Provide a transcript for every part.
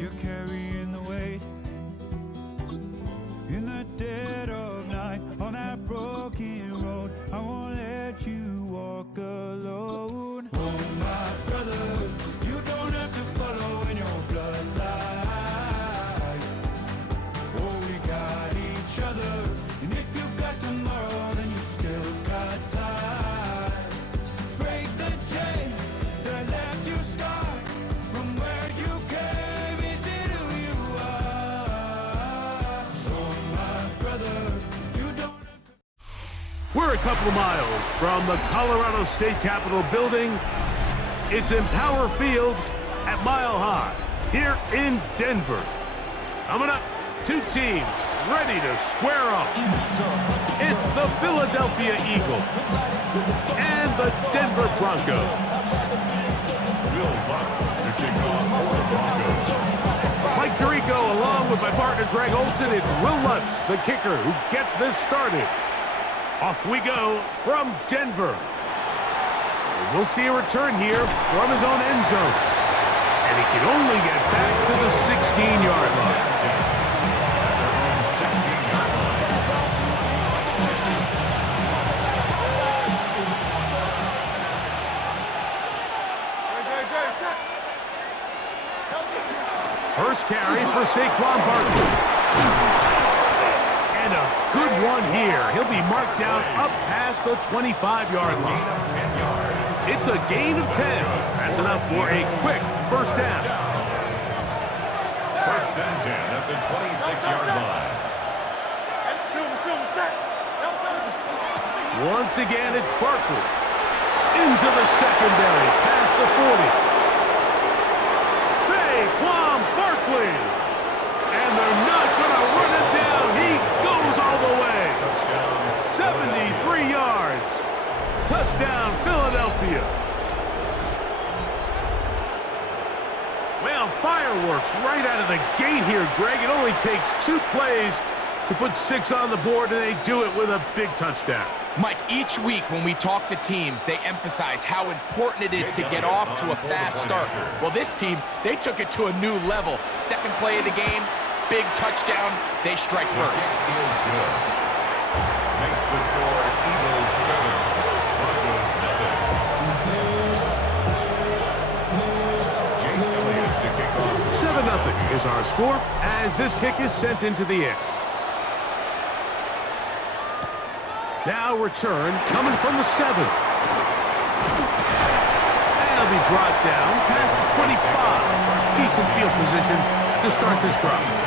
You're carrying the weight in the dead of night on that broken road. I won't let you walk alone. Oh, my brother, you don't have to follow in your bloodline. Oh, we got each other, and if you got tomorrow, then you still got time to break the chain that left you scarred from where you came into who you are. Oh, my brother, you don't have to. We're a couple of miles from the Colorado State Capitol building. It's Empower Field at Mile High here in Denver. Coming up, two teams ready to square up. It's the Philadelphia Eagles and the Denver Broncos. Will Lutz to kick off for the Broncos. Mike Tirico along with my partner Greg Olson. It's Will Lutz, the kicker, who gets this started. Off we go from Denver. And we'll see a return here from his own end zone. And he can only get back to the 16-yard line. First carry for Saquon Barkley. And a good one here. He'll be marked down up past the 25-yard line. It's a gain of 10. That's enough for a quick first down. First and 10 at the 26-yard line. Once again, it's Barkley. Into the secondary, past the 40. Saquon Barkley. And they're not going to run it down. He goes all the way. 73 yards. Touchdown, Philadelphia. Well, fireworks right out of the gate here, Greg. It only takes 2 plays to put 6 on the board, and they do it with a big touchdown. Mike, each week when we talk to teams, they emphasize how important it is to get off to a fast start. Well, this team, they took it to a new level. Second play of the game, big touchdown, they strike first. Feels good. Makes the score Eagles 7, Broncos nothing. Jake Elliott to kick off. 7-0 is our score as this kick is sent into the air. Now return coming from the 7. And he'll be brought down past the 25. Decent field position to start this drive.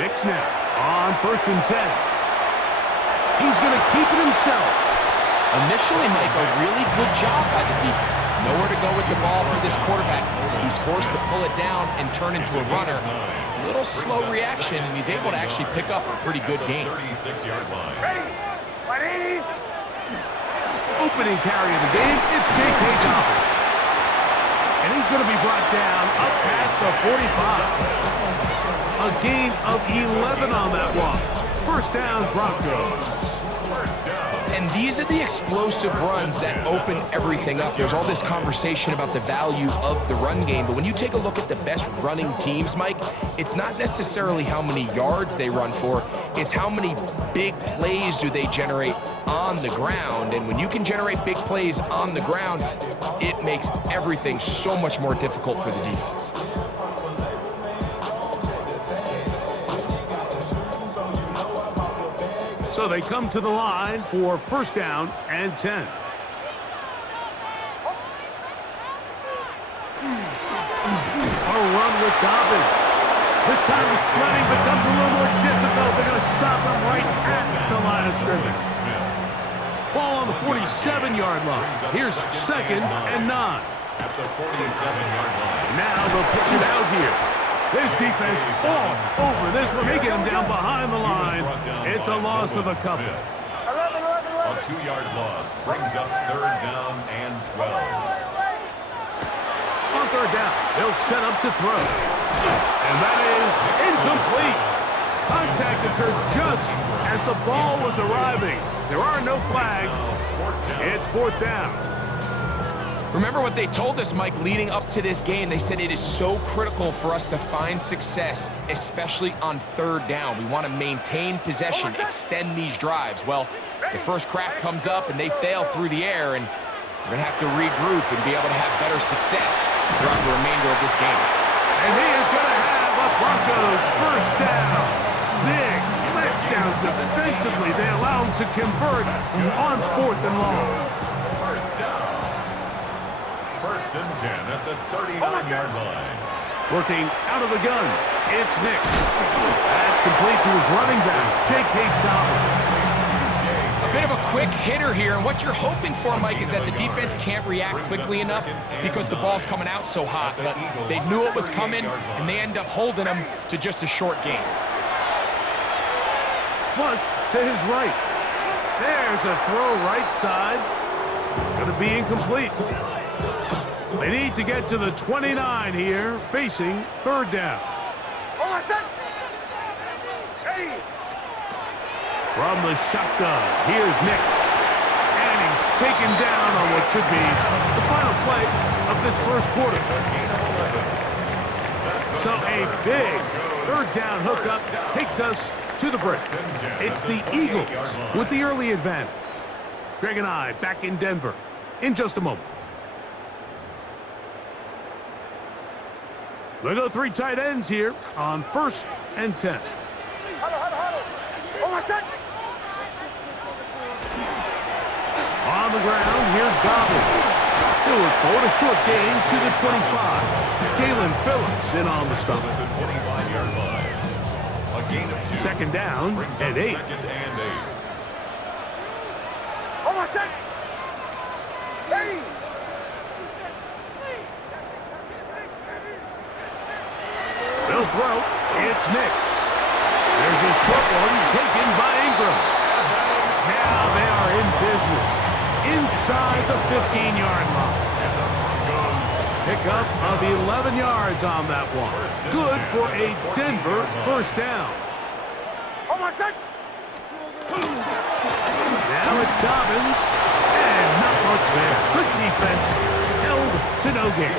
Nix now on first and 10. He's going to keep it himself. Initially, Mike, a really good job by the defense. Nowhere to go with the ball for this quarterback. He's forced to pull it down and turn into a runner. A little slow reaction, and he's able to actually pick up a pretty good game. 36-yard line. Opening carry of the game, it's J.K. Dobbins. And he's going to be brought down up past the 45. A gain of 11 on that one. First down, Broncos. And these are the explosive runs that open everything up. There's all this conversation about the value of the run game, but when you take a look at the best running teams, Mike, it's not necessarily how many yards they run for, it's how many big plays do they generate on the ground. And when you can generate big plays on the ground, it makes everything so much more difficult for the defense. So they come to the line for first down and 10. A run with Dobbins. This time the sledding becomes a little more difficult. They're going to stop him right at the line of scrimmage. Ball on the 47-yard line. Here's second and 9. At the 47-yard line. Now they'll pitch it out here. This defense all over this one. They get him down behind the line. It's a loss of a couple. A 2-yard loss brings up third down and 12. third down. They'll set up to throw. And that is incomplete. Contact occurred just as the ball was arriving. There are no flags. It's fourth down. Remember what they told us, Mike, leading up to this game. They said it is so critical for us to find success, especially on third down. We want to maintain possession, extend these drives. Well, the first crack comes up and they fail through the air, and we're going to have to regroup and be able to have better success throughout the remainder of this game. And he is going to have a Broncos first down. Big letdown defensively. They allow him to convert on fourth and long. First down. First and 10 at the 39-yard line. Working out of the gun, it's Nick. That's complete to his running back, J.K. Dobbins. A bit of a quick hitter here, and what you're hoping for, Mike, is that the defense can't react quickly enough because the ball's coming out so hot. But they knew it was coming, and they end up holding them to just a short gain. Flush to his right. There's a throw right side. It's going to be incomplete. They need to get to the 29 here, facing third down. From the shotgun, here's Nix. And he's taken down on what should be the final play of this first quarter. So a big third down hookup takes us to the break. It's the Eagles with the early advantage. Greg and I back in Denver in just a moment. We go three tight ends here on first and 10. On the ground, here's Dobbins. He'll look forward a short gain to the 25. Jalen Phillips in on the stop. The 25-yard line. A gain of 2. Second down and 8. Second and 8. They'll throw. It's Nix. There's a short one taken by Ingram. Now they are in business inside the 15-yard line. Pickup of 11 yards on that one. Good for a Denver first down. Now it's Dobbins, and not much there. Good defense, held to no gain.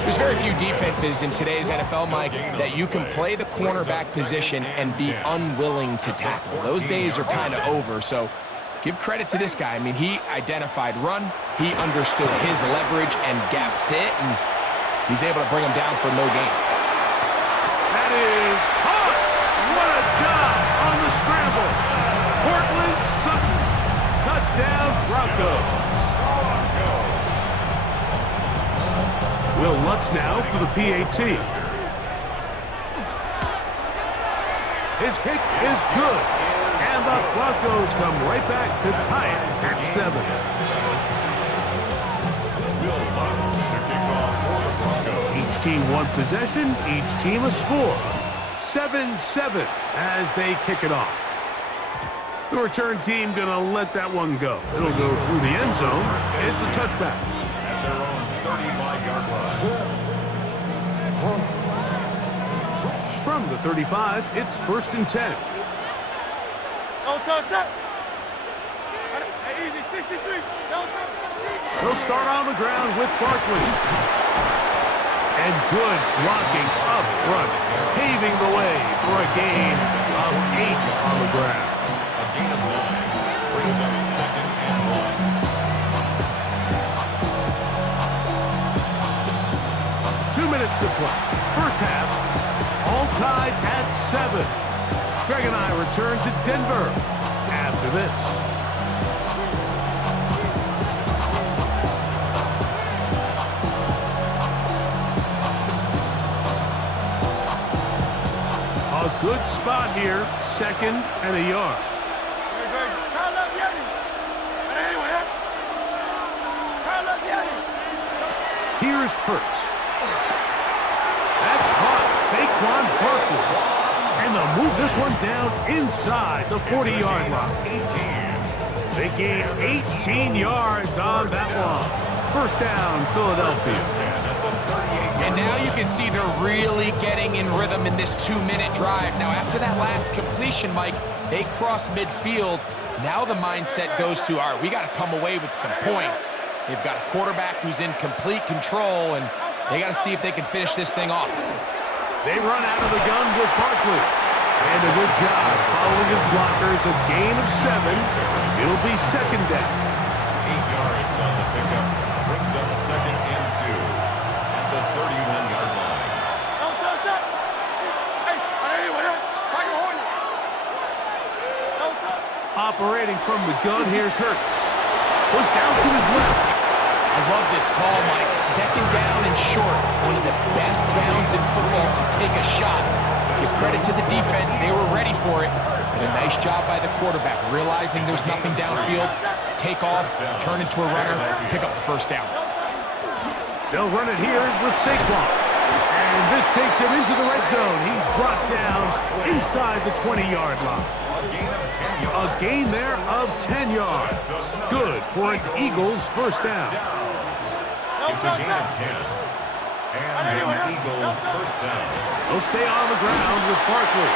There's very few defenses in today's NFL, Mike, that you can play the cornerback position and be unwilling to tackle. Those days are kind of over, so give credit to this guy. I mean, he identified run, he understood his leverage and gap fit, and he's able to bring him down for no gain. That is hot. What a job on the scramble. Cortland Sutton. Touchdown, Broncos. Will Lutz now for the PAT. His kick is good. And the Broncos come right back to tie it at 7. Will Lutz to kick off for the Broncos. Each team one possession, each team a score. 7-7 as they kick it off. The return team gonna let that one go. It'll go through the end zone. It's a touchback. At their own 35-yard line. From the 35, it's first and 10. They'll start on the ground with Barkley. And good blocking up front, paving the way for a gain of 8 on the ground. A gain of 9 brings up second and 1. 2 minutes to play. First half, all tied at 7. Greg and I return to Denver after this. A good spot here, second and a yard. Here's Hurts. That's caught. Saquon Barkley. And they'll move this one down inside the 40-yard line. They gain 18 yards on that one. First down, Philadelphia. And now you can see they're really getting in rhythm in this 2-minute drive. Now, after that last completion, Mike, they cross midfield. Now the mindset goes to, all right, we got to come away with some points. They've got a quarterback who's in complete control, and they got to see if they can finish this thing off. They run out of the gun with Barkley. And a good job following his blockers. A gain of 7. It'll be second down. 8 yards on the pickup. Brings up second and 2 at the 31-yard line. Operating from the gun, here's Hurts. Pushed out to his left. I love this call, Mike. Second down and short. One of the best downs in football to take a shot. Give credit to the defense. They were ready for it. And a nice job by the quarterback, realizing there's nothing downfield. Take off, turn into a runner, pick up the first down. They'll run it here with Saquon. And this takes him into the red zone. He's brought down inside the 20-yard line. A gain there of 10 yards. Good for an Eagles first down. It's a gain of 10. And an Eagles first down. They'll stay on the ground with Barkley.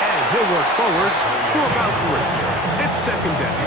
And he'll work forward for about 3. It's second down.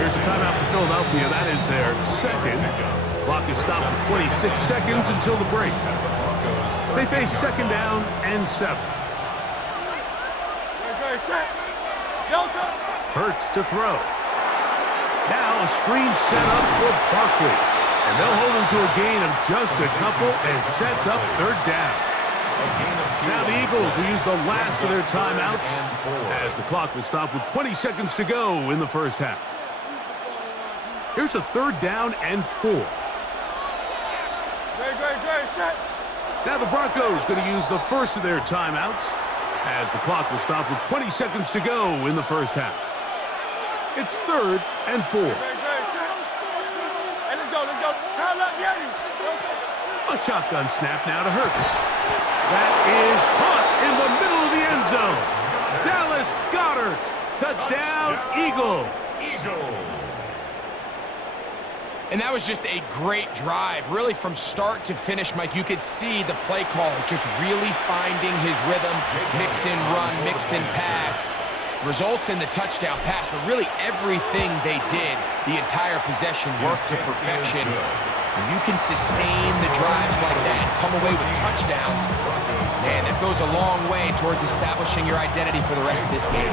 Here's a timeout for Philadelphia. That is their second. Clock is stopped at 26 seconds until the break. They face second down and 7. Hurts to throw. Now a screen set up for Barkley. And they'll hold him to a gain of just a couple and sets up third down. Now the Eagles will use the last of their timeouts as the clock will stop with 20 seconds to go in the first half. Here's a third down and 4. Now the Broncos going to use the first of their timeouts as the clock will stop with 20 seconds to go in the first half. It's third and 4. A shotgun snap now to Hurts. That is caught in the middle of the end zone. Dallas Goedert. Touchdown, Eagles. And that was just a great drive. Really from start to finish, Mike, you could see the play caller just really finding his rhythm. Mix in run, mix in pass. Results in the touchdown pass, but really everything they did, the entire possession worked to perfection. When you can sustain the drives like that and come away with touchdowns, man, that goes a long way towards establishing your identity for the rest of this game.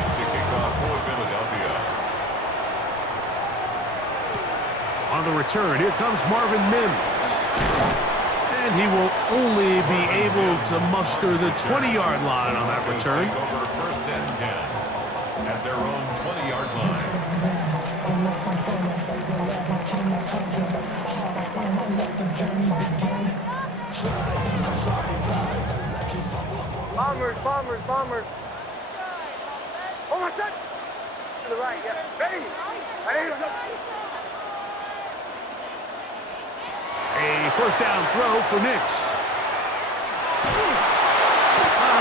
On the return, here comes Marvin Mims. And he will only be able to muster the 20-yard line on that return. First and 10 at their own 20-yard line. Bombers. Oh, my son! To the right, yeah. Ready! A first down throw for Nix.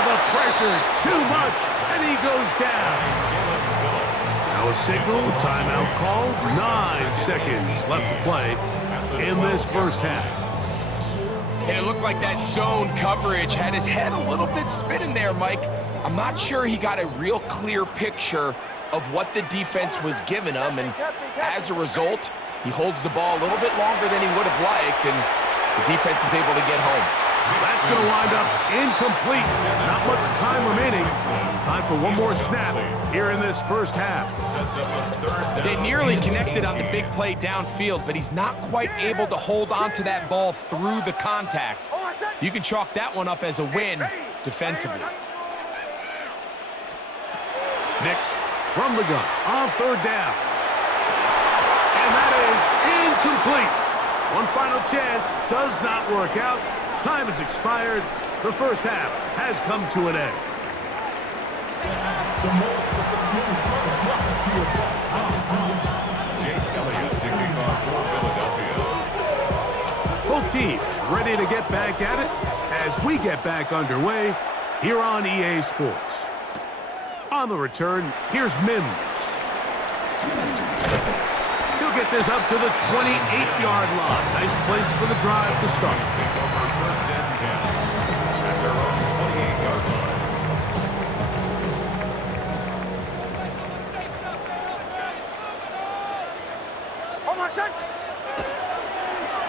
The pressure, too much, and he goes down. Now a signal, timeout called. 9 seconds left to play in this first half. And it looked like that zone coverage had his head a little bit spinning there, Mike. I'm not sure he got a real clear picture of what the defense was giving him, and as a result, he holds the ball a little bit longer than he would have liked, and the defense is able to get home. That's going to wind up incomplete. Not much time remaining. Time for one more snap here in this first half. They nearly connected on the big play downfield, but he's not quite able to hold on to that ball through the contact. You can chalk that one up as a win defensively. Nix from the gun on third down. And that is incomplete. One final chance does not work out. Time has expired. The first half has come to an end. Both teams ready to get back at it as we get back underway here on EA Sports. On the return, here's Mims. He'll They'll get this up to the 28-yard line. Nice place for the drive to start. Take over first and 10 at their own 28-yard line.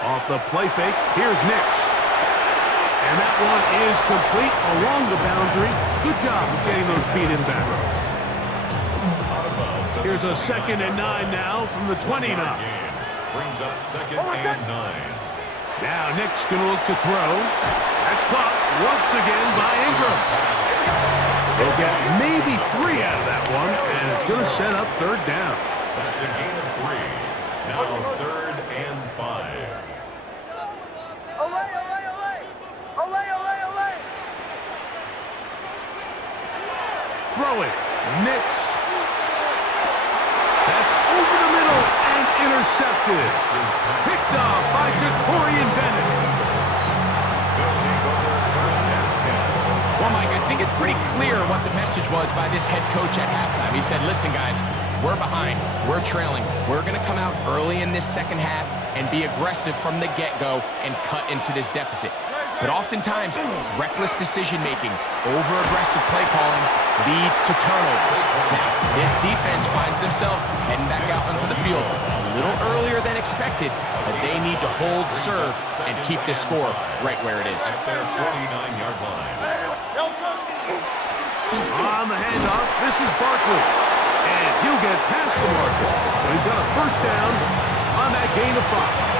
Off the play fake, here's Nix. And that one is complete along the boundary. Good job of getting those feet in bounds. Here's a 2nd and 9 now from the 29. Brings up 2nd and 9. Now Nick's going to look to throw. That's caught once again by Ingram. They'll get maybe 3 out of that one, and it's going to set up 3rd down. That's a gain of 3. Now 3rd and 5. Throw it. Nix. That's over the middle and intercepted. Picked off by Jacorian Bennett. They'll take over first and 10. Well, Mike, I think it's pretty clear what the message was by this head coach at halftime. He said, listen, guys, we're behind. We're trailing. We're going to come out early in this second half and be aggressive from the get-go and cut into this deficit. But oftentimes, reckless decision-making, over-aggressive play calling leads to turnovers. Now, this defense finds themselves heading back out onto the field a little earlier than expected, but they need to hold serve and keep this score right where it is. At their 49-yard line. On the handoff, this is Barkley. And he'll get past the marker. So he's got a 1st down on that gain of 5.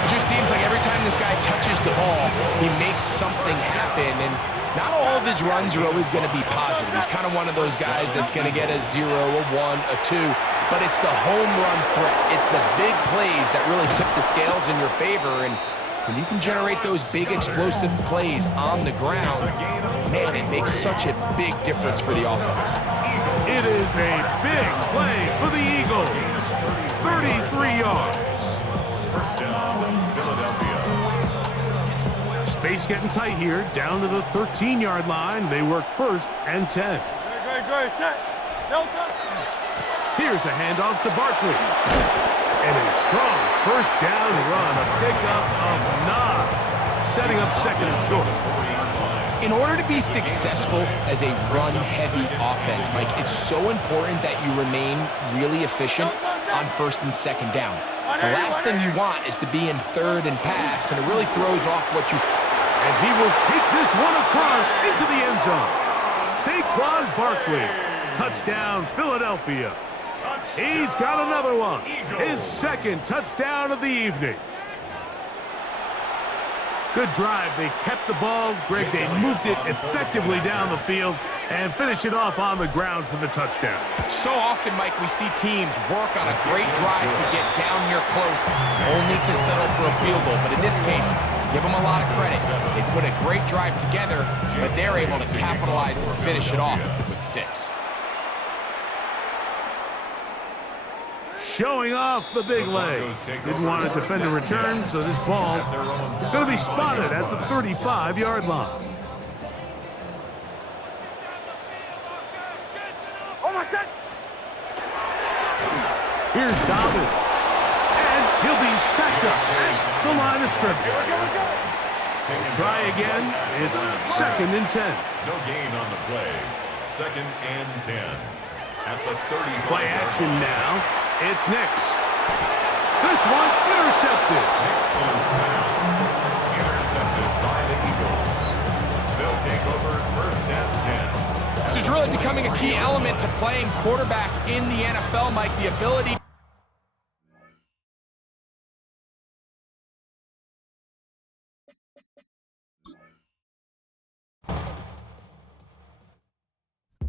It just seems like every time this guy touches the ball, he makes something happen, and not all of his runs are always going to be positive. He's kind of one of those guys that's going to get a 0, a 1, a 2, but it's the home run threat. It's the big plays that really tip the scales in your favor, and when you can generate those big explosive plays on the ground, man, it makes such a big difference for the offense. It is a big play for the Eagles. 33 yards. First down, Philadelphia. Space getting tight here, down to the 13-yard line. They work 1st and 10. Good. Set. Delta. Here's a handoff to Barkley. And a strong 1st down run, a pickup of 9, setting up 2nd and short. In order to be successful as a run-heavy offense, Mike, it's so important that you remain really efficient on 1st and 2nd down. The last thing you want is to be in 3rd and pass, and it really throws off what you... And he will take this one across into the end zone. Saquon Barkley, touchdown Philadelphia. He's got another one, his 2nd touchdown of the evening. Good drive. They kept the ball. Greg, they moved it effectively down the field and finished it off on the ground for the touchdown. So often, Mike, we see teams work on a great drive to get down here close, only to settle for a field goal. But in this case, give them a lot of credit. They put a great drive together, but they're able to capitalize and finish it off with 6. Showing off the big leg. Didn't want to defend a return, so this ball going to be spotted at the 35-yard line. Here's Dobbins. And he'll be stacked up at the line of scrimmage. Try again. It's 2nd and 10. No gain on the play. 2nd and 10. At the 35. Play action now. It's Nix. This one intercepted. Nix's pass intercepted by the Eagles. They'll take over 1st and 10. This is really becoming a key element to playing quarterback in the NFL, Mike, the ability